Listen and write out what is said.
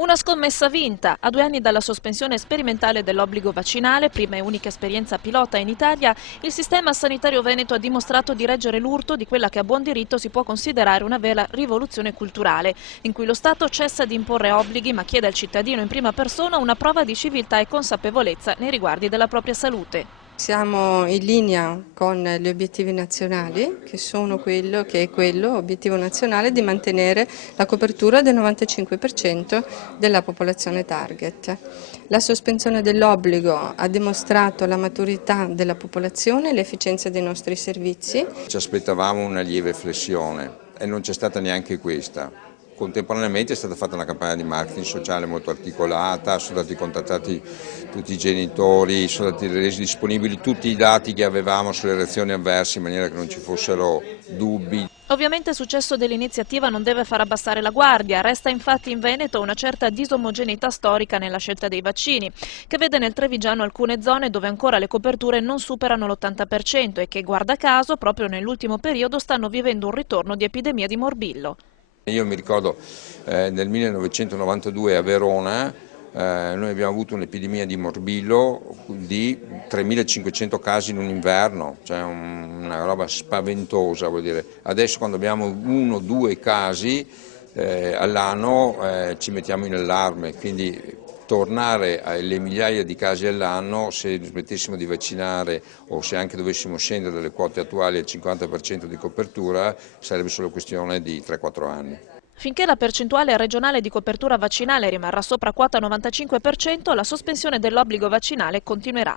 Una scommessa vinta. A 2 anni dalla sospensione sperimentale dell'obbligo vaccinale, prima e unica esperienza pilota in Italia, il sistema sanitario veneto ha dimostrato di reggere l'urto di quella che a buon diritto si può considerare una vera rivoluzione culturale, in cui lo Stato cessa di imporre obblighi ma chiede al cittadino in prima persona una prova di civiltà e consapevolezza nei riguardi della propria salute. Siamo in linea con gli obiettivi nazionali, che è quello, obiettivo nazionale, di mantenere la copertura del 95% della popolazione target. La sospensione dell'obbligo ha dimostrato la maturità della popolazione e l'efficienza dei nostri servizi. Ci aspettavamo una lieve flessione e non c'è stata neanche questa. Contemporaneamente è stata fatta una campagna di marketing sociale molto articolata, sono stati contattati tutti i genitori, sono stati resi disponibili tutti i dati che avevamo sulle reazioni avverse in maniera che non ci fossero dubbi. Ovviamente il successo dell'iniziativa non deve far abbassare la guardia, resta infatti in Veneto una certa disomogeneità storica nella scelta dei vaccini, che vede nel Trevigiano alcune zone dove ancora le coperture non superano l'80% e che, guarda caso, proprio nell'ultimo periodo stanno vivendo un ritorno di epidemia di morbillo. Io mi ricordo nel 1992 a Verona noi abbiamo avuto un'epidemia di morbillo di 3.500 casi in un inverno, cioè una roba spaventosa, vuol dire. Adesso quando abbiamo 1-2 casi all'anno ci mettiamo in allarme, quindi tornare alle migliaia di casi all'anno, se smettessimo di vaccinare o se anche dovessimo scendere dalle quote attuali al 50% di copertura, sarebbe solo questione di 3-4 anni. Finché la percentuale regionale di copertura vaccinale rimarrà sopra quota 95%, la sospensione dell'obbligo vaccinale continuerà.